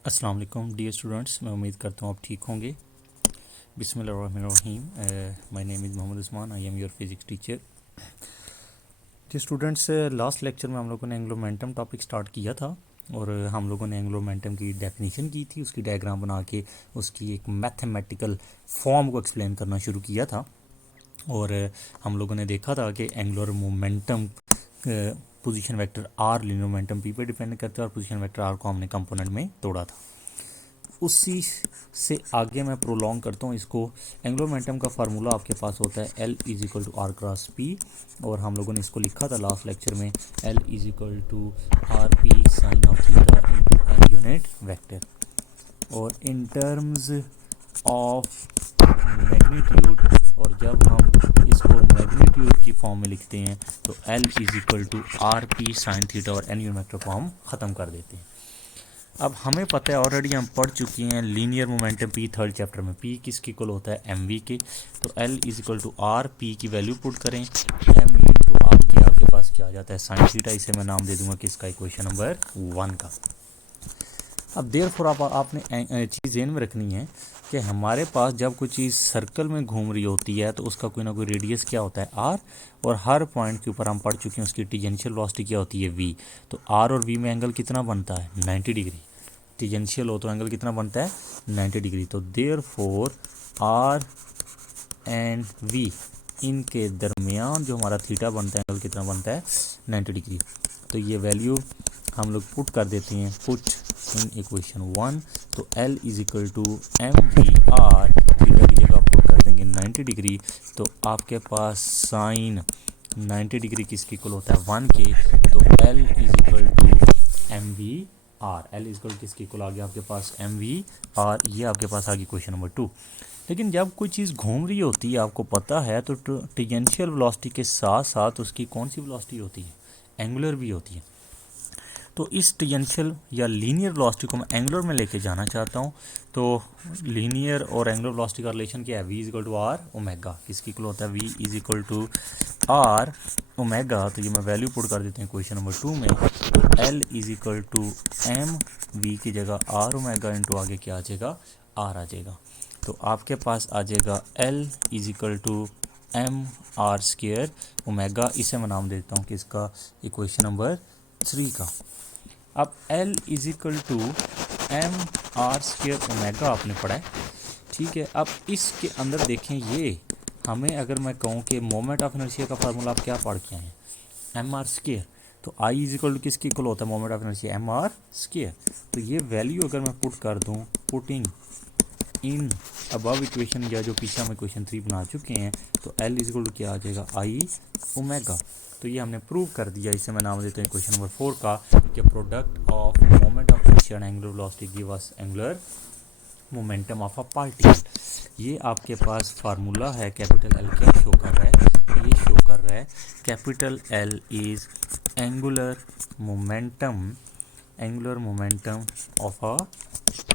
अस्सलाम वालेकुम dear students, मैं उम्मीद करता हूँ आप ठीक होंगे। बिस्मिल्लाहिर्रहमानिर्रहीम। My name is Mohammad Usman, I am your physics teacher. जी स्टूडेंट्स, लास्ट लेक्चर में हम लोगों ने एंग्लो मोमेंटम टॉपिक स्टार्ट किया था और हम लोगों ने एंग्लो मोमेंटम की डेफिनेशन की थी, उसकी डायग्राम बना के उसकी एक मैथमेटिकल फॉर्म को एक्सप्लेन करना शुरू किया था। और हम लोगों ने देखा था कि angular momentum position vector r linear momentum p पे डिपेंड करता है और पोजीशन वेक्टर आर को हमने कंपोनेंट में तोड़ा था। उसी से आगे मैं प्रोलॉन्ग करता हूँ इसको। एंगुलर मोमेंटम का फार्मूला आपके पास होता है L is equal to are cross p, और हम लोगों ने इसको लिखा था लास्ट लेक्चर में L is equal to R P sine of theta into N unit vector. और इन टर्म्स ऑफ मैग्नीट्यूड, और जब हम इसको मैग्नीट्यूड की फॉर्म में लिखते हैं तो L is equal to R P sine theta और एन यूनिट वेक्टर को हम ख़त्म कर देते हैं। अब हमें पता है, ऑलरेडी हम पढ़ चुके हैं linear momentum p third chapter में, पी किसके इक्वल होता है एम वी के। तो L is equal to are p की वैल्यू पुट करें, एम इंटू आपके पास क्या आ जाता है साइन थीटा। इसे मैं नाम दे दूंगा किसका, इक्वेशन नंबर 1 का। अब देयरफॉर आपने चीज़ ध्यान में रखनी है कि हमारे पास जब कोई चीज़ सर्कल में घूम रही होती है तो उसका कोई ना कोई रेडियस क्या होता है आर, और हर पॉइंट के ऊपर हम पढ़ चुके हैं उसकी टेंजेंशियल वेलोसिटी क्या होती है वी। तो आर और वी में एंगल कितना बनता है 90 डिग्री। टेंजेंशियल हो तो एंगल कितना बनता है 90 डिग्री। तो देयरफॉर आर एंड वी इनके दरमियान जो हमारा थीटा बनता है एंगल कितना बनता है 90 डिग्री। तो ये वैल्यू हम लोग पुट कर देते हैं, पुट इन इक्वेशन 1। तो L is equal to M we are, theta की जगह पुट कर देंगे 90 डिग्री। तो आपके पास साइन 90 डिग्री किसके इक्वल होता है 1 के। तो L is equal to M we r, L is equal किसके इक्वल आ गया आपके पास एम वी आर। ये आपके पास आ गई क्वेश्चन नंबर 2। लेकिन जब कोई चीज़ घूम रही होती है आपको पता है तो टेंजेंशियल वेलोसिटी के साथ साथ उसकी कौन सी वेलोसिटी होती है, एंगुलर भी होती है। तो इस टेंजेंशियल या लीनियर वेलोसिटी को मैं एंगुलर में लेके जाना चाहता हूँ। तो लीनियर और एंगुलर वेलोसिटी का रिलेशन क्या है, v is equal to r omega. किसकी इक्वल होता है v is equal to r omega. तो ये मैं वैल्यू पुट कर देते हैं क्वेश्चन नंबर 2 में। तो L is equal to M v की जगह आर ओमेगा इंटू आगे क्या आ जाएगा आर आ जाएगा। तो आपके पास आ जाएगा L is equal to M R square omega. इसे मैं नाम देता हूँ किसका, इक्वेशन नंबर 3 का। अब L is equal to M R square omega आपने पढ़ा है, ठीक है। अब इसके अंदर देखें, ये हमें अगर मैं कहूँ कि मोमेंट ऑफ इनर्शिया का फार्मूला आप क्या पढ़ के आए हैं, एम आर स्क्वेयर। तो आई इज इक्वल टू किसकी इक्वल होता है moment of inertia, M R square. तो ये वैल्यू अगर मैं पुट कर दूँ, पुटिंग इन अबव इक्वेशन या जो पीछे हम इक्वेशन 3 बना चुके हैं, तो L इज इक्वल टू क्या आ जाएगा आई ओमेगा। तो ये हमने प्रूव कर दिया। इसे मैं नाम देता हूँ क्वेश्चन नंबर 4 का, कि product of moment of inertia and angular velocity give us angular momentum of a particle. ये आपके पास फार्मूला है, कैपिटल L क्या शो कर रहा है, ये शो कर रहा है capital L is angular momentum of a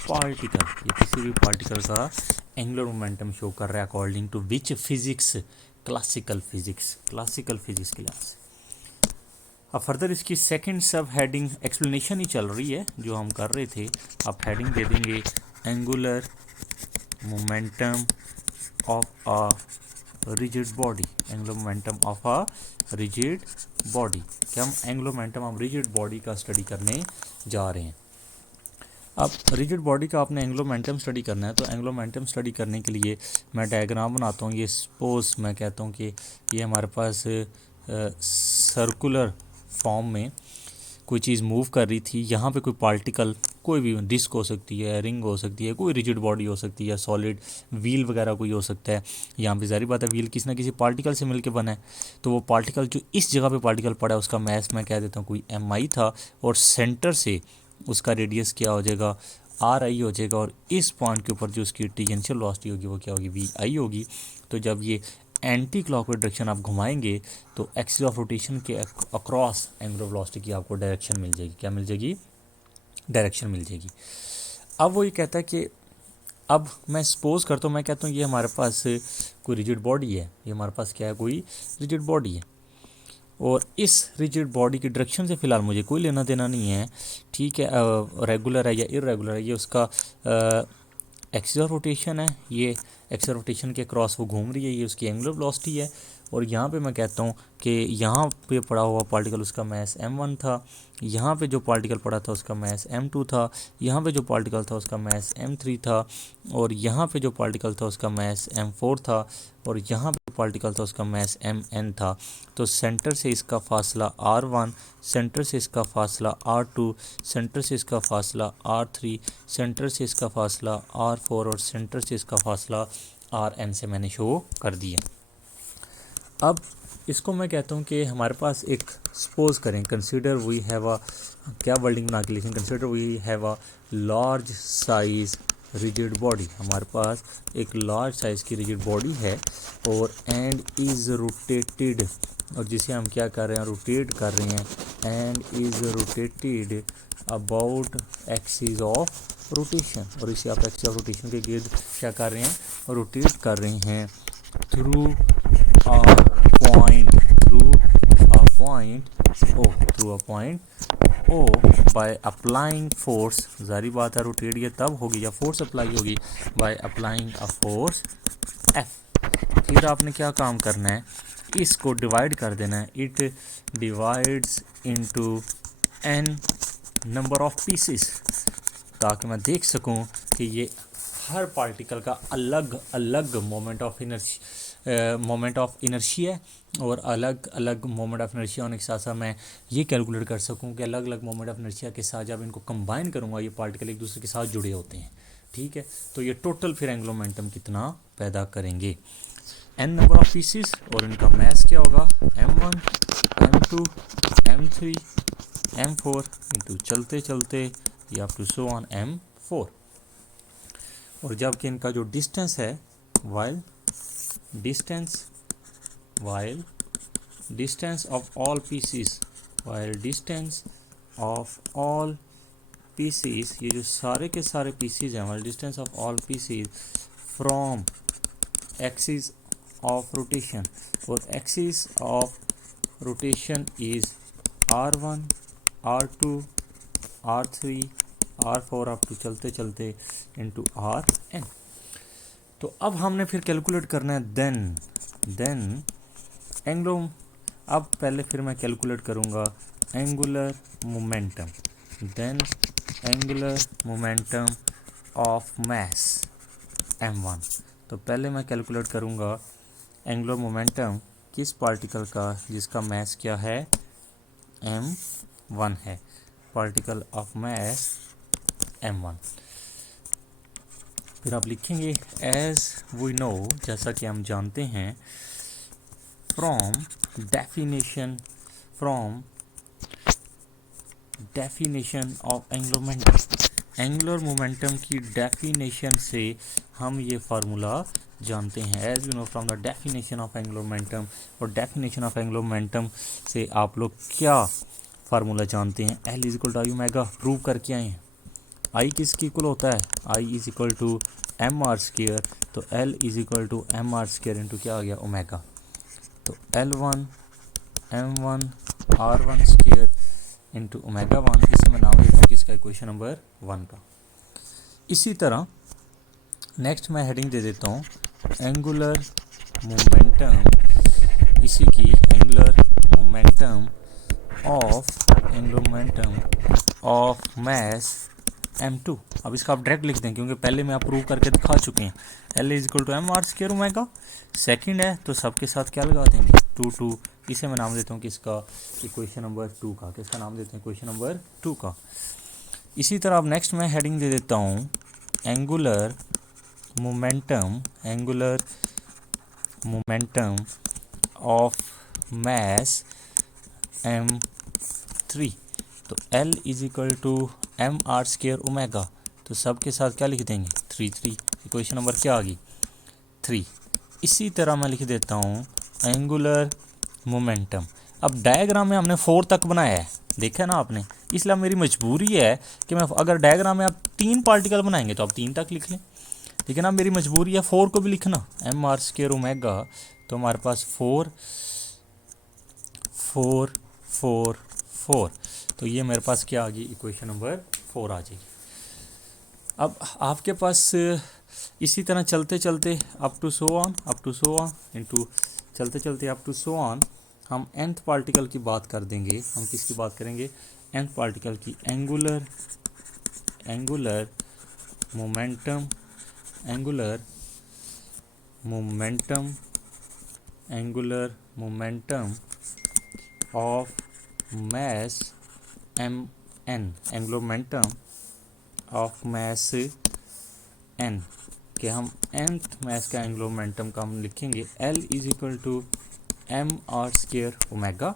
particle. ये किसी भी पार्टिकल का एंगुलर मोमेंटम शो कर रहा है according to which physics, classical physics के लिहाज से। अब फर्दर इसकी सेकंड सब हेडिंग एक्सप्लेनेशन ही चल रही है जो हम कर रहे थे। आप हेडिंग दे देंगे angular momentum of a rigid body, angular momentum of a rigid body. क्या हम angular momentum of rigid body का स्टडी करने जा रहे हैं। अब रिजिड बॉडी का आपने एंगुलर मोमेंटम स्टडी करना है, तो एंगुलर मोमेंटम स्टडी करने के लिए मैं डायग्राम बनाता हूँ। ये सपोज मैं कहता हूँ कि ये हमारे पास सर्कुलर फॉर्म में कोई चीज़ मूव कर रही थी। यहाँ पे कोई पार्टिकल, कोई भी डिस्क हो सकती है, रिंग हो सकती है, कोई रिजिड बॉडी हो सकती है, सॉलिड व्हील वगैरह कोई हो सकता है। यहाँ पे ज़ाहिर बात है व्हील किसी ना किसी पार्टिकल से मिलके बना है। तो वो पार्टिकल जो इस जगह पे पार्टिकल पड़ा है उसका मैस मैं कह देता हूँ कोई mi था, और सेंटर से उसका रेडियस क्या हो जाएगा ri हो जाएगा, और इस पॉइंट के ऊपर जो उसकी टेंजेंशियल वेलोसिटी होगी वो क्या होगी vi होगी। तो जब ये एंटी क्लॉकवाइज डायरेक्शन आप घुमाएंगे तो एक्सिस ऑफ रोटेशन के अक्रॉस एंगुलर वेलोसिटी की आपको डायरेक्शन मिल जाएगी। क्या मिल जाएगी, डायरेक्शन मिल जाएगी। अब वो ये कहता है कि अब मैं सपोज करता हूँ, मैं कहता हूँ ये हमारे पास कोई रिजिड बॉडी है, ये हमारे पास क्या है, कोई रिजिड बॉडी है। और इस रिजिड बॉडी की डायरेक्शन से फ़िलहाल मुझे कोई लेना देना नहीं है, ठीक है। रेगुलर है या इरेगुलर है, ये उसका एक्सिस ऑफ रोटेशन है, ये एक्सिस ऑफ रोटेशन के क्रॉस वो घूम रही है, ये उसकी एंगुलर वेलोसिटी है। और यहाँ पे मैं कहता हूँ कि यहाँ पे पड़ा हुआ पार्टिकल उसका मास m1 था, यहाँ पे जो पार्टिकल पड़ा था उसका मास m2 था, यहाँ पे जो पार्टिकल था उसका मास m3 था, और यहाँ पे जो पार्टिकल था उसका मास m4 था, और यहाँ पे पार्टिकल था उसका मास mn था। तो सेंटर से इसका फासला r1, सेंटर से इसका फासला r2, सेंटर से इसका फासला r3, सेंटर से इसका फासला r4 और सेंटर से इसका फासला rn से मैंने शो कर दिया। अब इसको मैं कहता हूँ कि हमारे पास एक सपोज करें, कंसीडर वी हैव अ, क्या वर्डिंग बना के लिखें, consider we have a large size rigid body. हमारे पास एक लार्ज साइज़ की रिजिड बॉडी है और एंड इज़ रोटेटेड, और जिसे हम क्या कर रहे हैं, रोटेट कर रहे हैं, and is rotated about axis of rotation, और इसे आप एक्सिस ऑफ रोटेशन के गिर्द क्या कर रहे हैं, रोटेट कर रहे हैं through a point O by applying force। जारी बात है रोटेट ये तब होगी जब फोर्स अप्लाई होगी, by applying a force F। फिर आपने क्या काम करना है, इसको डिवाइड कर देना है, it divides into n number of pieces, ताकि मैं देख सकूं कि ये हर पार्टिकल का अलग अलग मोमेंट ऑफ इनर्शिया है, और अलग अलग मोमेंट ऑफ इनर्शिया होने के साथ साथ मैं ये कैलकुलेट कर सकूं कि अलग अलग मोमेंट ऑफ इनर्शिया के साथ जब इनको कंबाइन करूंगा ये पार्टिकल एक दूसरे के साथ जुड़े होते हैं, ठीक है। तो ये टोटल फिर एंगुलर मोमेंटम कितना पैदा करेंगे, n नंबर ऑफ पीसेस, और इनका मास क्या होगा, m1 m2 m3 m4 into चलते चलते या up to so on m4। और जबकि इनका जो डिस्टेंस है, while distance of all pieces, ये जो सारे के सारे पीसीज हैं, while distance of all pieces from axis of rotation, और axis of rotation is r1 r2 r3 r4 up to चलते चलते इंटू rn। तो अब हमने फिर कैलकुलेट करना है देन एंगुलर, अब पहले फिर मैं कैलकुलेट करूँगा angular momentum, then angular momentum of mass m1। तो पहले मैं कैलकुलेट करूँगा एंगुलर मोमेंटम किस पार्टिकल का जिसका मास क्या है, m1 है, पार्टिकल ऑफ मास m1। फिर आप लिखेंगे एज वी नो, जैसा कि हम जानते हैं, from definition of angular momentum, angular momentum की डेफिनेशन से हम ये फार्मूला जानते हैं, as we know from the definition of angular momentum. और डेफिनेशन ऑफ एंगुलर मोमेंटम से आप लोग क्या फार्मूला जानते हैं, L is equal to I omega, prove करके आए हैं। आई किसकी इक्वल होता है, I is equal to M R square, तो L is equal to M R square into क्या आ गया, ओमेगा। तो L1 M1 R1 square into omega 1, इसे मैं नाम देता हूँ किसका, इक्वेशन नंबर 1 का। इसी तरह नेक्स्ट मैं हेडिंग दे देता हूँ एंगुलर मोमेंटम, इसी की angular momentum of mass m2। अब इसका आप डायरेक्ट लिख दें क्योंकि पहले में आप प्रूव करके दिखा चुके हैं, L is equal to M R square omega. Second है तो सबके साथ क्या लगा देंगे, 2 इसे मैं नाम देता हूँ किसका, इक्वेशन नंबर 2 का। किसका नाम देते हैं, इक्वेशन नंबर 2 का। इसी तरह अब नेक्स्ट मैं हेडिंग दे देता हूँ angular momentum of mass m3। तो L is equal to M R square omega, तो सब के साथ क्या लिख देंगे, 3 इक्वेशन नंबर क्या आ गई, 3। इसी तरह मैं लिख देता हूँ एंगुलर मोमेंटम। अब डायग्राम में हमने 4 तक बनाया है, देखा ना आपने, इसलिए मेरी मजबूरी है कि मैं अगर डायग्राम में आप 3 पार्टिकल बनाएंगे तो आप 3 तक लिख लें, लेकिन अब मेरी मजबूरी है 4 को भी लिखना, एम आर स्क्र ओमेगा। तो हमारे पास 4 4 4। तो ये मेरे पास क्या आ गई, इक्वेशन नंबर 4 आ जाएगी। अब आपके पास इसी तरह चलते चलते up to so on into चलते चलते अप टू सो ऑन हम nth पार्टिकल की बात कर देंगे। हम किसकी बात करेंगे, nth पार्टिकल की। Angular momentum of mass mn, angular momentum of mass n के हम nth mass का एंगुलर मोमेंटम का हम लिखेंगे L is equal to M R square omega,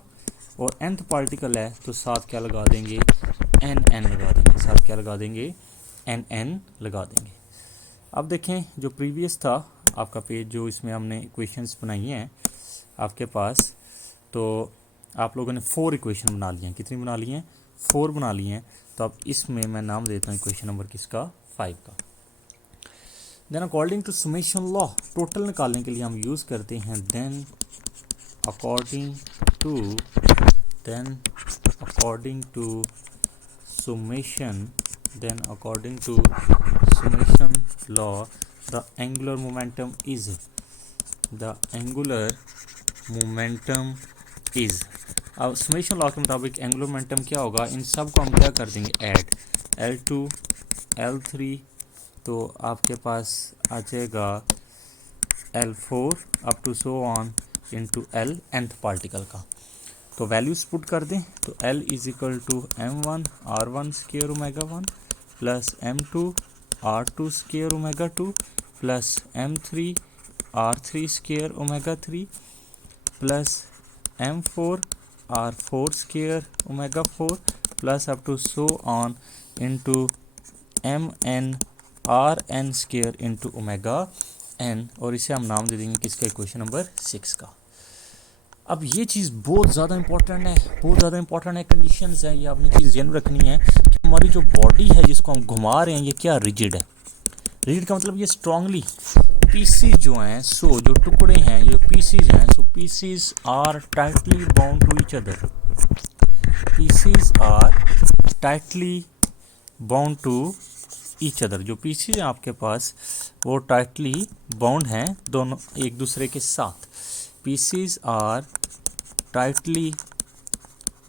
और nth पार्टिकल है तो साथ क्या लगा देंगे, एन लगा देंगे, साथ क्या लगा देंगे, एन लगा देंगे। अब देखें जो प्रीवियस था आपका पेज, जो इसमें हमने इक्वेशंस बनाई हैं आपके पास, तो आप लोगों ने 4 इक्वेशन बना ली हैं। कितनी बना ली हैं, 4 बना ली हैं। तो अब इसमें मैं नाम देता हूँ इक्वेशन नंबर किसका, 5 का। Then according to summation law, total निकालने के लिए हम यूज़ करते हैं then according to summation law the angular momentum is अब समेशन लॉ के मुताबिक एंगुलर मोमेंटम क्या होगा, इन सब को हम क्या कर देंगे, ऐड L2 L3, तो आपके पास आ जाएगा L4 up to so on into L nth particle का। तो वैल्यूज पुट कर दें, तो L is equal to M1 R1 square omega 1 plus M2 R2 square omega 2 plus M3 R3 square omega 3 plus M4 R4 square omega 4 plus up to so on into MN RN square into omega n, और इसे हम नाम दे देंगे किसका, equation number 6 का। अब ये चीज़ बहुत ज़्यादा इंपॉर्टेंट है, कंडीशंस है, ये आपने चीज़ ध्यान रखनी है कि हमारी जो बॉडी है जिसको हम घुमा रहे हैं ये क्या रिजिड है। रिजिड का मतलब ये स्ट्रांगली पीसीज जो हैं, सो जो टुकड़े हैं, जो पीसीज हैं, so pieces are tightly bound to each other, pieces are tightly bound to each other. जो पीसीज हैं आपके पास वो टाइटली बाउंड हैं दोनों एक दूसरे के साथ। Pieces are tightly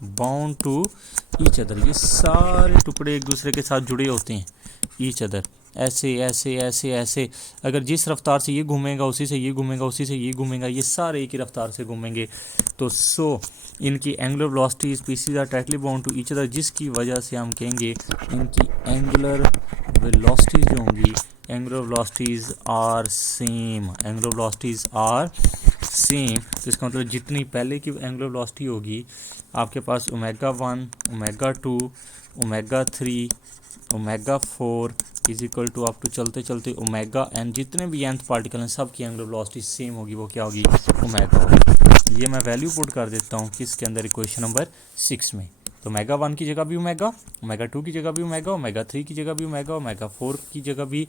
bound to each other, ये सारे टुकड़े एक दूसरे के साथ जुड़े होते हैं, ईच अदर, ऐसे ऐसे ऐसे ऐसे। अगर जिस रफ्तार से ये घूमेगा उसी से ये घूमेगा, उसी से ये घूमेगा, ये सारे एक ही रफ्तार से घूमेंगे। तो सो इनकी angular velocities pieces are tightly bound to each other, जिसकी वजह से हम कहेंगे इनकी एंगुलर वेलोसिटीज जो होंगी, एंगुलर वेलोसिटीज आर सेम, तो इसका मतलब जितनी पहले की एंगुलर वेलोसिटी होगी आपके पास omega 1 omega 2 omega 3 omega 4 is equal to up to चलते चलते ओमेगा n, जितने भी nth पार्टिकल हैं सब की एंगुलर वेलोसिटी सेम होगी, वो क्या होगी, ओमेगा होगी। ये मैं वैल्यू पुट कर देता हूँ किसके अंदर, इक्वेशन नंबर 6 में। तो ओमेगा 1 की जगह भी ओमेगा 2 की जगह भी ओमेगा 3 की जगह भी ओमेगा 4 की जगह भी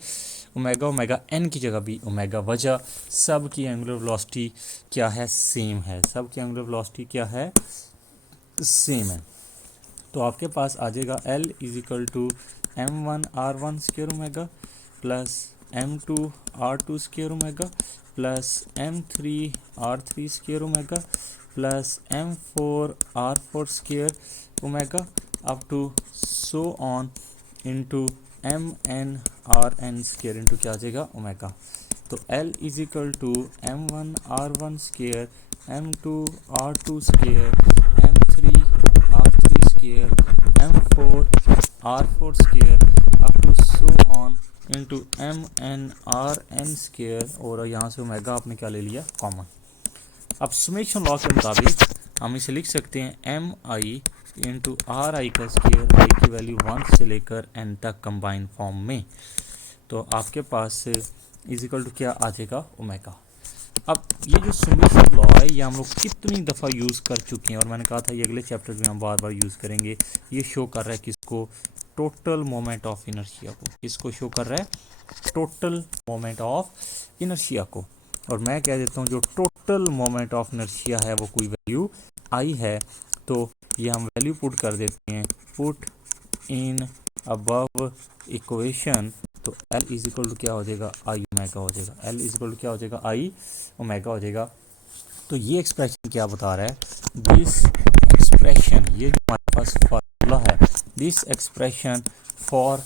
ओमेगा n की जगह भी ओमेगा। वजह सब की एंगुलर वेलोसिटी क्या है, सेम है, सब की एंगुलर वेलोसिटी क्या है, सेम है। तो आपके पास आ जाएगा L is equal to M1 R1 square omega plus M2 R2 square omega plus M3 R3 square omega plus M4 R4 square omega up to so on into MN RN square into क्या आ जाएगा, omega. तो L is equal to M1 R1 square M2 R2 square M3 R3 square M4 R4 square up to so on into MN RN square, और यहाँ से omega आपने क्या ले लिया, कॉमन। अब समेशन लॉ के मुताबिक हम इसे लिख सकते हैं MI इंटू RI का स्क्वायर, I की वैल्यू 1 से लेकर n तक कंबाइन फॉर्म में। तो आपके पास इज इक्वल टू क्या आ जाएगा, ओमेगा। अब ये जो समेशन लॉ है ये हम लोग कितनी दफ़ा यूज़ कर चुके हैं, और मैंने कहा था ये अगले चैप्टर में हम बार बार यूज़ करेंगे। ये शो कर रहा है किसको, टोटल मोमेंट ऑफ इनर्शिया को। किसको शो कर रहा है, टोटल मोमेंट ऑफ इनर्शिया को। और मैं कह देता हूँ जो टोटल मोमेंट ऑफ इनर्शिया है वो कोई वैल्यू आई है तो ये हम वैल्यू पुट कर देते हैं, पुट इन अबव इक्वेशन। तो L इज इक्वल टू क्या हो जाएगा, आई ओमेगा हो जाएगा। L इज इक्वल टू क्या हो जाएगा, आई ओमेगा हो जाएगा। तो ये एक्सप्रेशन क्या बता रहा है, दिस एक्सप्रेशन, ये जो हमारे पास फार्मूला है, this expression for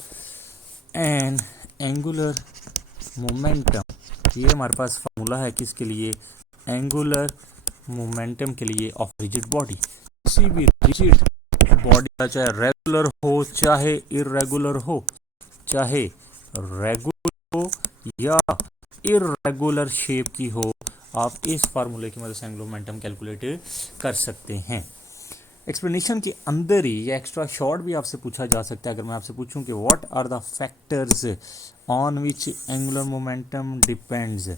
an angular momentum, ये हमारे पास फार्मूला है किसके लिए, एंगुलर मोमेंटम के लिए ऑफ रिजिड बॉडी। किसी भी रिजिड बॉडी का चाहे रेगुलर हो चाहे इरेगुलर हो, चाहे रेगुलर हो या इरेगुलर शेप की हो, आप इस फार्मूले की मदद से एंगुलर मोमेंटम कैलकुलेट कर सकते हैं। एक्सप्लेनेशन के अंदर ही या एक्स्ट्रा शॉर्ट भी आपसे पूछा जा सकता है। अगर मैं आपसे पूछूं कि what are the factors on which angular momentum depends,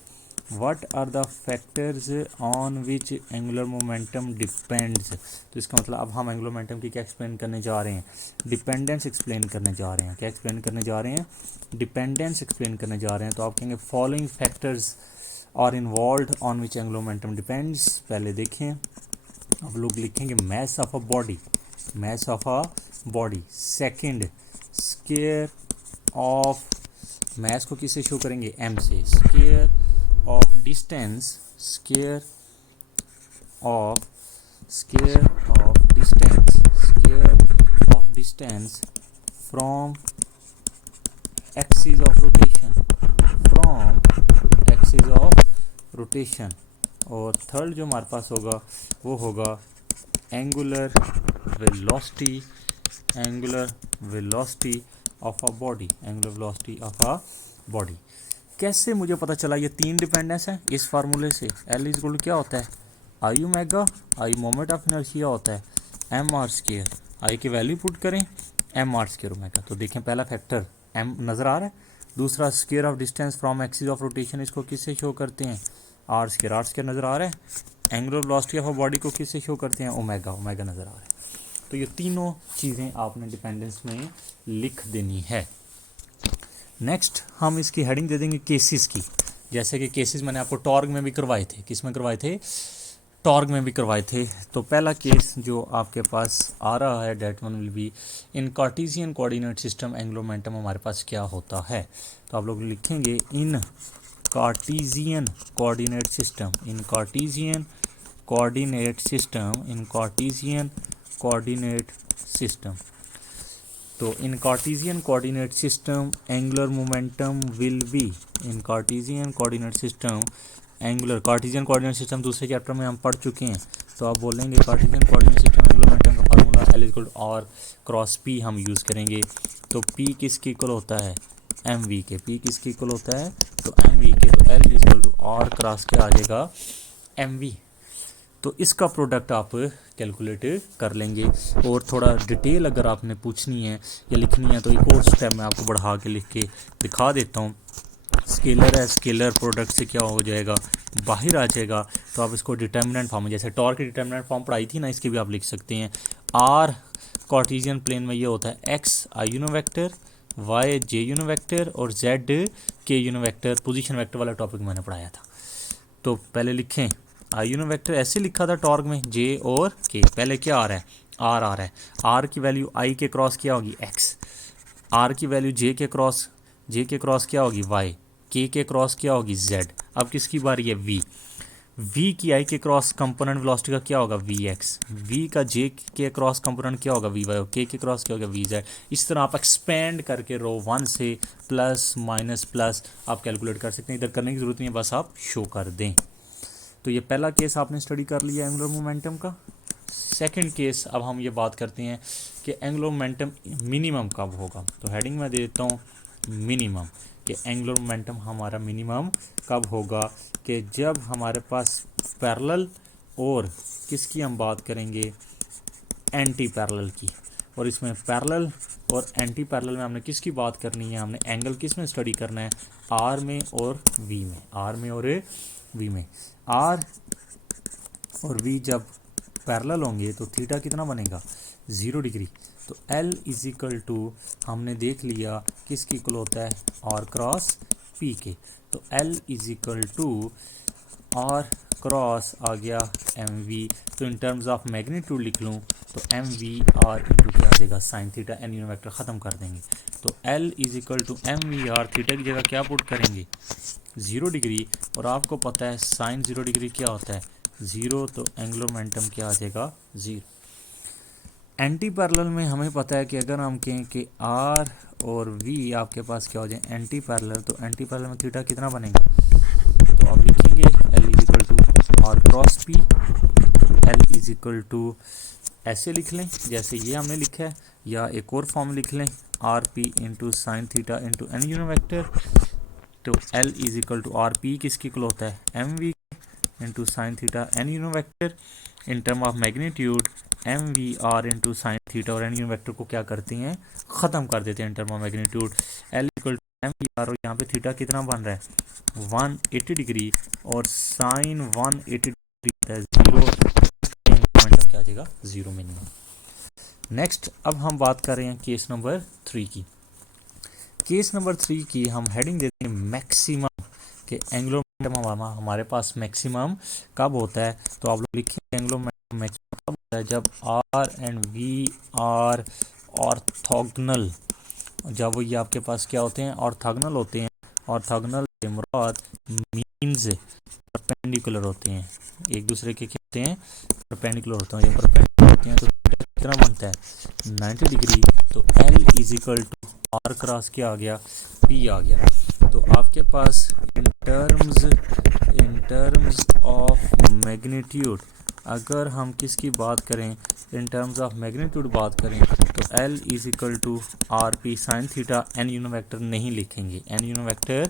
what are the factors on which angular momentum depends, तो इसका मतलब अब हम एंगुलर मोमेंटम की क्या एक्सप्लेन करने जा रहे हैं, डिपेंडेंस एक्सप्लेन करने जा रहे हैं। क्या एक्सप्लेन करने जा रहे हैं, डिपेंडेंस एक्सप्लेन करने जा रहे हैं। तो आप कहेंगे following factors are involve on which angular momentum depends. पहले देखें, अब लोग लिखेंगे mass of a body, mass of a body. Second, square of, mass को किससे शो करेंगे, एम से। Square of distance, square of distance, square of distance from axis of rotation, from axis of rotation. और third जो हमारे पास होगा वो होगा angular velocity, angular velocity of a body, angular velocity of a body. कैसे मुझे पता चला ये तीन डिपेंडेंस है इस फार्मूले से। L इज इक्वल टू क्या होता है, I omega, I moment of inertia होता है, एम आर स्क्वायर, आई की वैल्यू पुट करें, एम आर स्क्वायर ओमेगा। तो देखें पहला फैक्टर एम नज़र आ रहा है, दूसरा square of distance from axis of rotation, इसको किससे शो करते हैं, आर स्क्वायर नज़र आ रहा है। Angular velocity of a body को किससे शो करते हैं, ओमेगा नज़र आ रहा है। तो ये तीनों चीज़ें आपने डिपेंडेंस में लिख देनी है। नेक्स्ट हम इसकी हेडिंग दे देंगे केसेस की। जैसे कि केसेस मैंने आपको टॉर्क में भी करवाए थे, किस में करवाए थे, टॉर्क में भी करवाए थे। तो पहला केस जो आपके पास आ रहा है, that one will be in Cartesian coordinate system angular momentum हमारे पास क्या होता है। तो आप लोग लिखेंगे in Cartesian coordinate system, in Cartesian coordinate system, in Cartesian coordinate system. तो in Cartesian coordinate system angular momentum will be, in Cartesian coordinate system angular, Cartesian coordinate system दूसरे चैप्टर में हम पढ़ चुके हैं। तो आप बोलेंगे Cartesian coordinate system angular momentum का formula L equal to are cross P हम यूज़ करेंगे। तो P किसके इक्वल होता है, एम वी के, P किसके इक्वल होता है, तो एम वी के। तो L equal to are cross क्या आ जाएगा, एम वी। तो इसका प्रोडक्ट आप कैलकुलेट कर लेंगे। और थोड़ा डिटेल अगर आपने पूछनी है या लिखनी है तो एक और स्टेप मैं आपको बढ़ा के लिख के दिखा देता हूँ। स्केलर है, स्केलर प्रोडक्ट से क्या हो जाएगा, बाहर आ जाएगा। तो आप इसको डिटर्मिनेंट फॉर्म में, जैसे टॉर्क की डिटर्मिनेंट फॉर्म पढ़ाई थी ना, इसकी भी आप लिख सकते हैं। आर कार्टेशियन प्लेन में ये होता है X I unit vector, Y J unit vector और जेड के यूनिट वेक्टर। पोजीशन वेक्टर वाला टॉपिक मैंने पढ़ाया था। तो पहले लिखें आई यूनिट वेक्टर ऐसे लिखा था टॉर्क में, जे और के। पहले क्या आ रहा है, आर आ रहा है। आर की वैल्यू आई के क्रॉस क्या होगी, एक्स। आर की वैल्यू जे के क्रॉस क्या होगी, वाई। के क्रॉस क्या होगी, जेड। अब किसकी बारी है, वी। वी की आई के क्रॉस कंपोनेंट वेलोसिटी का क्या होगा, वी एक्स। वी का जे के क्रॉस कंपोनेंट क्या होगा, वी वाई। और के क्रॉस क्या होगा, वी जेड। इस तरह आप एक्सपेंड करके रो वन से प्लस माइनस प्लस आप कैलकुलेट कर सकते हैं। इधर करने की ज़रूरत नहीं है, बस आप शो कर दें। तो ये पहला केस आपने स्टडी कर लिया एंगुलर मोमेंटम का। सेकंड केस अब हम ये बात करते हैं कि एंगुलर मोमेंटम मिनिमम कब होगा। तो हेडिंग में दे देता हूँ मिनिमम, कि एंगुलर मोमेंटम हमारा मिनिमम कब होगा, कि जब हमारे पास पैरेलल और किसकी हम बात करेंगे, एंटी पैरेलल की। और इसमें पैरेलल और एंटी पैरेलल में हमने किसकी बात करनी है, हमने एंगल किस में स्टडी करना है, आर में और वी में, आर में और वी में। आर और वी जब पैरेलल होंगे तो थीटा कितना बनेगा, 0 डिग्री। तो L इज इक्वल टू हमने देख लिया किसकी इक्वल होता है, आर क्रॉस पी के। तो L is equal to are cross आ गया एम वी, तो इन टर्म्स ऑफ मैग्नीट्यूड लिख लूँ तो एम वी आर इंटू क्या आ जाएगा sine theta, N unit vector ख़त्म कर देंगे। तो L is equal to M we are, theta की जगह क्या पुट करेंगे 0 डिग्री, और आपको पता है साइन 0 डिग्री क्या होता है 0, तो एंगुलर मोमेंटम क्या आ जाएगा 0। एंटी पैरेलल में हमें पता है कि अगर हम कहें कि आर और वी आपके पास क्या हो जाए एंटी पैरेलल, तो एंटी पैरेलल में थीटा कितना बनेगा, तो आप लिखेंगे L is equal to are cross P, L is equal to ऐसे लिख लें जैसे ये हमने लिखा है, या एक और फॉर्म लिख लें R P into sine theta into N unit vector, तो L is equal to are P किसकी इक्वल होता है M V into sine theta N unit vector, in term of magnitude M we R into sine theta और N unit vector को क्या करते हैं ख़त्म कर देते हैं in term of magnitude, L equal to M we R, और यहाँ पे थीटा कितना बन रहा है 180 डिग्री और साइन 180 डिग्री है 0, मोमेंटम क्या आ जाएगा 0 मिनिमम। नेक्स्ट अब हम बात कर रहे हैं केस नंबर 3 की। केस नंबर 3 की हम हेडिंग देते हैं मैक्सिमम, के एंगुलर मोमेंटम हमारे पास मैक्सिमम कब होता है, तो आप लोग लिखें एंगुलर मोमेंटम मैक्सिमम कब होता है जब R and V are orthogonal, जब वो ये आपके पास क्या होते हैं ऑर्थोगोनल होते हैं, ऑर्थोगोनल से मुराद मीन्स परपेंडिकुलर होते हैं, एक दूसरे के क्या होते हैं परपेंडिकुलर होते हैं, जब परपेंडिकुलर होते हैं तो कितना बनता है 90 डिग्री, तो L is equal to are cross क्या आ गया पी आ गया। तो आपके पास इन टर्म्स ऑफ मैग्नीट्यूड अगर हम किसकी बात करें इन टर्म्स ऑफ मैग्नीट्यूड बात करें तो L is equal to R P sine theta, N unit vector नहीं लिखेंगे, एन यूनिट वेक्टर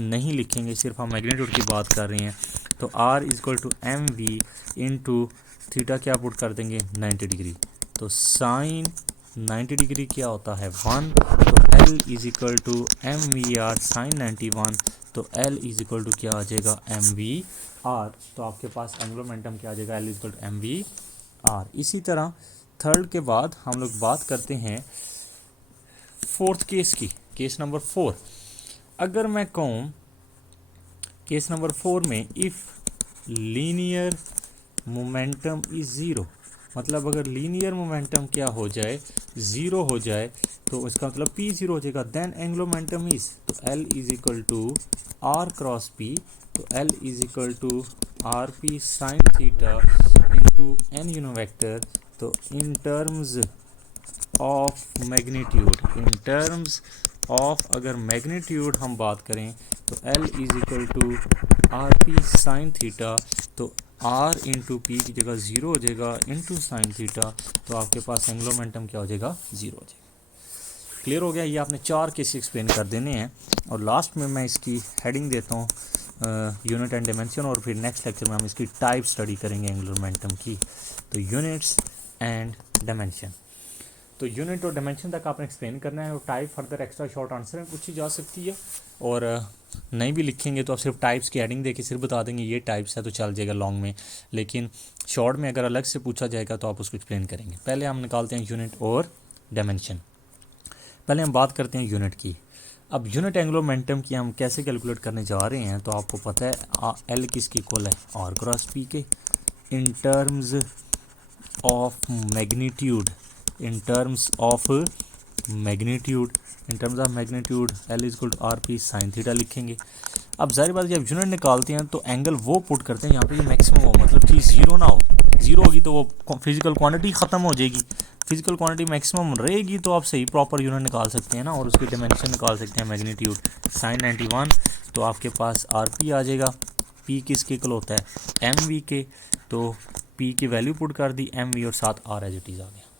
नहीं लिखेंगे, सिर्फ हम मैग्नीट्यूड की बात कर रहे हैं। तो R is equal to M V into theta क्या पुट कर देंगे 90 डिग्री, तो साइन 90 डिग्री क्या होता है 1, तो L is equal to M we R sine 91, तो एल इज इक्वल टू क्या आ जाएगा एम वी आर, तो आपके पास एंगुलर मोमेंटम क्या आ जाएगा L is equal to M we R. इसी तरह थर्ड के बाद हम लोग बात करते हैं फोर्थ केस की, केस नंबर 4। अगर मैं कहूँ केस नंबर 4 में if linear momentum is zero, मतलब अगर लीनियर मोमेंटम क्या हो जाए 0 हो जाए तो इसका मतलब P 0 हो जाएगा, देन एंगुलर मोमेंटम इज, तो L is equal to are cross P, तो L is equal to R P sine theta into N unit vector, तो in terms of magnitude, in terms of अगर magnitude हम बात करें तो L is equal to R P sine theta, तो R into P की जगह 0 हो जाएगा इंटू साइन थीटा, तो आपके पास एंगुलर मोमेंटम क्या हो जाएगा 0 हो जाएगा। क्लियर हो गया, ये आपने 4 केस एक्सप्लेन कर देने हैं, और लास्ट में मैं इसकी हेडिंग देता हूँ यूनिट एंड डायमेंशन, और फिर नेक्स्ट लेक्चर में हम इसकी टाइप स्टडी करेंगे एंगुलर मोमेंटम की। तो यूनिट्स एंड डायमेंशन, तो यूनिट और डायमेंशन तक आपने एक्सप्लेन करना है, और type further extra short answer में पूछी जा सकती है, और नहीं भी लिखेंगे तो आप सिर्फ टाइप्स की हेडिंग देके सिर्फ बता देंगे ये टाइप्स है तो चल जाएगा लॉन्ग में, लेकिन शॉर्ट में अगर अलग से पूछा जाएगा तो आप उसको एक्सप्लेन करेंगे। पहले हम निकालते हैं यूनिट और डायमेंशन। पहले हम बात करते हैं यूनिट की। अब यूनिट एंगुलर मोमेंटम की हम कैसे कैलकुलेट करने जा रहे हैं, तो आपको पता है एल किसकी इक्वल है आर क्रॉस पी के, in terms of magnitude, in terms of magnitude, in terms of magnitude L is equal to R P sine theta लिखेंगे। अब जाहिर बात जब यूनिट निकालते हैं तो एंगल वो पुट करते हैं यहाँ पे ये मैक्सिमम हो, मतलब कि 0 ना हो, 0 होगी तो वो फिजिकल क्वांटिटी ख़त्म हो जाएगी, फिजिकल क्वांटिटी मैक्सिमम रहेगी तो आप सही प्रॉपर यूनिट निकाल सकते हैं ना, और उसकी डायमेंशन निकाल सकते हैं मैग्नीट्यूड साइन 91, तो आपके पास आर पी आ जाएगा, पी किसके इक्वल होता है एम वी के, तो पी की वैल्यू पुट कर दी एम वी और साथ आर एज इट इज़ आ गया।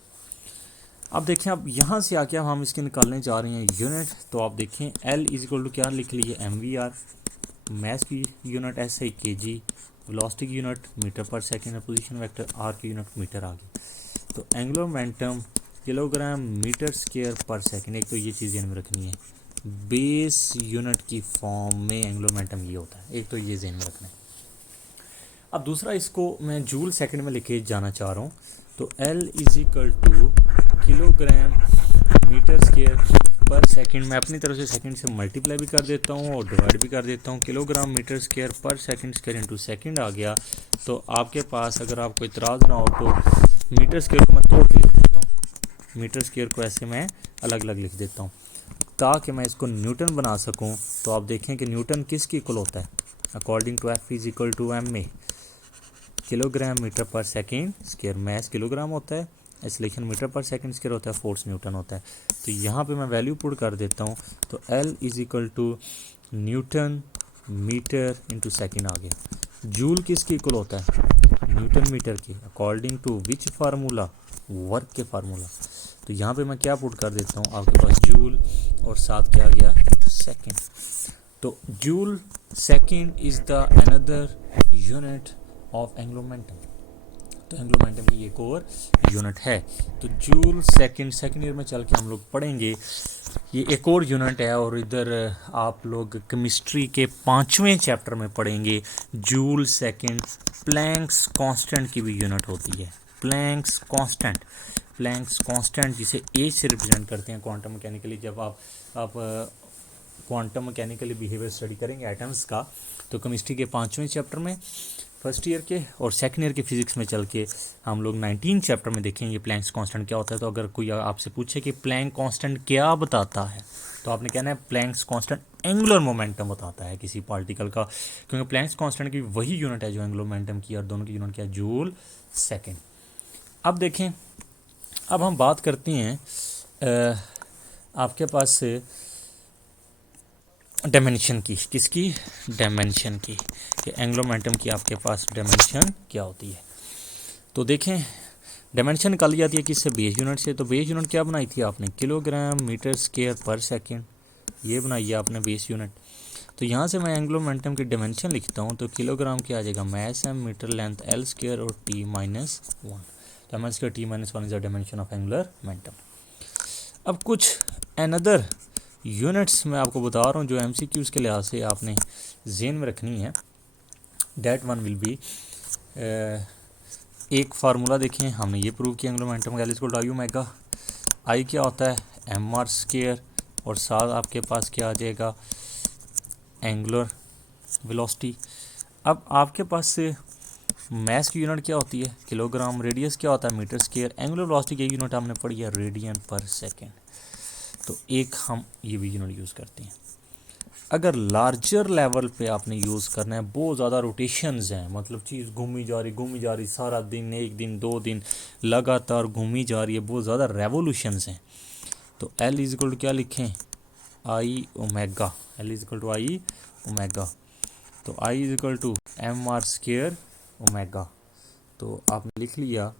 अब देखें अब यहाँ से आके हम इसके निकालने जा रहे हैं यूनिट, तो आप देखें एल इज इक्वल टू क्या लिख लीजिए एम वी आर, मैथ की यूनिट ऐसे ही के जी, वेलोसिटी की unit metre per second, position vector R की यूनिट मीटर आ गई, तो angular momentum kilogram metre square per second, एक तो ये चीज़ ध्यान में रखनी है, बेस यूनिट की फॉर्म में एंगुलर मोमेंटम ये होता है, एक तो ये ध्यान में रखना है। अब दूसरा इसको मैं जूल सेकंड में लिखे जाना चाह रहा हूँ, तो L is equal to kilogram metre square per second मैं अपनी तरफ से सेकंड से मल्टीप्लाई भी कर देता हूँ और डिवाइड भी कर देता हूँ। Kilogram metre square per second square into second आ गया। तो आपके पास अगर आपको इतराज़ ना हो तो मीटर स्क्वायर को मैं तोड़ के लिख देता हूँ। मीटर स्क्वायर को ऐसे मैं अलग अलग लिख देता हूँ ताकि मैं इसको न्यूटन बना सकूँ। तो आप देखें कि न्यूटन किसकी इक्वल होता है, according to F is equal to M A, kilogram metre per second square. Mass kilogram होता है, acceleration metre per second square होता है, फोर्स न्यूटन होता है। तो यहाँ पे मैं वैल्यू पुट कर देता हूँ। तो L is equal to Newton metre into second आ गया। जूल किसकी इक्वल होता है, न्यूटन मीटर की, according to which formula, work के फार्मूला। तो यहाँ पे मैं क्या पुट कर देता हूँ, आपके पास जूल और साथ क्या आ गया इंटू सेकेंड। तो joule second is the another unit of angular momentum. तो एंगुलर मोमेंटम की एक और यूनिट है। तो जूल सेकंड ईयर में चल के हम लोग पढ़ेंगे, ये एक और यूनिट है। और इधर आप लोग केमिस्ट्री के 5वें चैप्टर में पढ़ेंगे जूल सेकंड। प्लैंक्स कांस्टेंट की भी यूनिट होती है, प्लैंक्स कांस्टेंट। प्लैंक्स कांस्टेंट जिसे एज से रिप्रेजेंट करते हैं क्वांटम मैकेनिकली। जब आप क्वांटम मैकेनिकली बिहेवियर स्टडी करेंगे एटम्स का, तो केमिस्ट्री के 5वें चैप्टर में फर्स्ट ईयर के और सेकंड ईयर के फिजिक्स में चल के हम लोग 19 चैप्टर में देखेंगे प्लैंक्स कांस्टेंट क्या होता है। तो अगर कोई आपसे पूछे कि प्लैंक कांस्टेंट क्या बताता है, तो आपने कहना है प्लैंक्स कांस्टेंट एंगुलर मोमेंटम बताता है किसी पार्टिकल का, क्योंकि प्लैंक्स कांस्टेंट की वही यूनिट है जो एंगुलर मोमेंटम की, और दोनों की यूनिट क्या है, जूल सेकेंड। अब देखें, अब हम बात करते हैं आपके पास डायमेंशन की, किसकी, डायमेंशन की, कि एंगुलर मोमेंटम की आपके पास डायमेंशन क्या होती है। तो देखें, डायमेंशन निकाली जाती है किससे, बेस यूनिट से। तो बेस यूनिट क्या बनाई थी आपने, kilogram metre square per second, ये बनाई है आपने बेस यूनिट। तो यहाँ से मैं एंगुलर मोमेंटम की डायमेंशन लिखता हूँ। तो किलोग्राम क्या आ जाएगा, mass M, metre length L square और टी माइनस वन। तो M square T minus one is the dimension of angular momentum. अब कुछ अनदर यूनिट्स मैं आपको बता रहा हूँ जो एमसीक्यूज़ के लिहाज से आपने ज़हन में रखनी है। डेट वन विल बी, एक फार्मूला देखें, हमने ये प्रूव किया एंगुलर मोमेंटम का, इसको आई ओमेगा। आई क्या होता है, एम आर स्क्वायर, और साथ आपके पास क्या आ जाएगा, एंगुलर वेलोसिटी। अब आपके पास मैस की यूनिट क्या होती है, किलोग्राम। रेडियस क्या होता है, मीटर स्क्वायर। एंगुलर वेलोसिटी की यूनिट हमने पढ़ी है रेडियन पर सेकेंड। तो एक हम ये भी यूनिट यूज़ करते हैं। अगर लार्जर लेवल पे आपने यूज़ करना है, बहुत ज़्यादा रोटेशंस हैं, मतलब चीज़ घूमी जा रही सारा दिन, एक दिन, 2 दिन लगातार घूमी जा रही है, बहुत ज़्यादा रेवोल्यूशंस हैं। तो L इज इक्वल टू क्या लिखें, I omega. L is equal to I omega. तो I is equal to M R square omega. तो आपने लिख लिया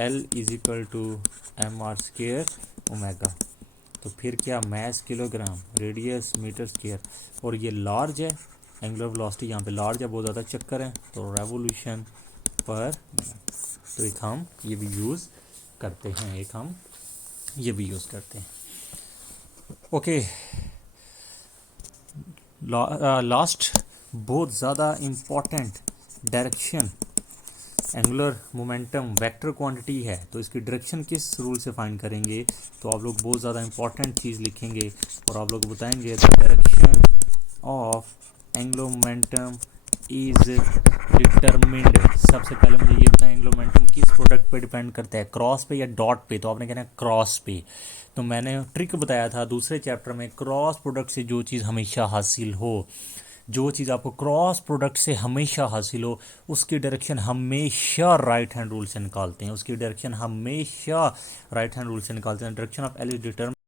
L is equal to M R square omega. तो फिर क्या, mass kilogram, radius metre square, और ये लार्ज है, एंगुलर वेलोसिटी यहाँ पे लार्ज है, बहुत ज़्यादा चक्कर है, तो रेवोल्यूशन पर मिनट। तो एक हम ये भी यूज़ करते हैं, एक हम ये भी यूज़ करते हैं। ओके, लास्ट बहुत ज़्यादा important direction, angular momentum vector quantity है, तो इसकी डायरेक्शन किस रूल से फाइंड करेंगे। तो आप लोग बहुत ज़्यादा इंपॉर्टेंट चीज़ लिखेंगे और आप लोग बताएंगे the direction of angular momentum is determined. सबसे पहले मुझे ये बताएं, एंगुलर मोमेंटम किस प्रोडक्ट पे डिपेंड करता है, क्रॉस पे या डॉट पे। तो आपने कहना है क्रॉस पे। तो मैंने ट्रिक बताया था दूसरे चैप्टर में, क्रॉस प्रोडक्ट से जो चीज़ हमेशा हासिल हो, जो चीज़ आपको क्रॉस प्रोडक्ट से हमेशा हासिल हो, उसकी डायरेक्शन हमेशा राइट हैंड रूल से निकालते हैं, उसकी डायरेक्शन हमेशा राइट हैंड रूल से निकालते हैं। Direction of L is determined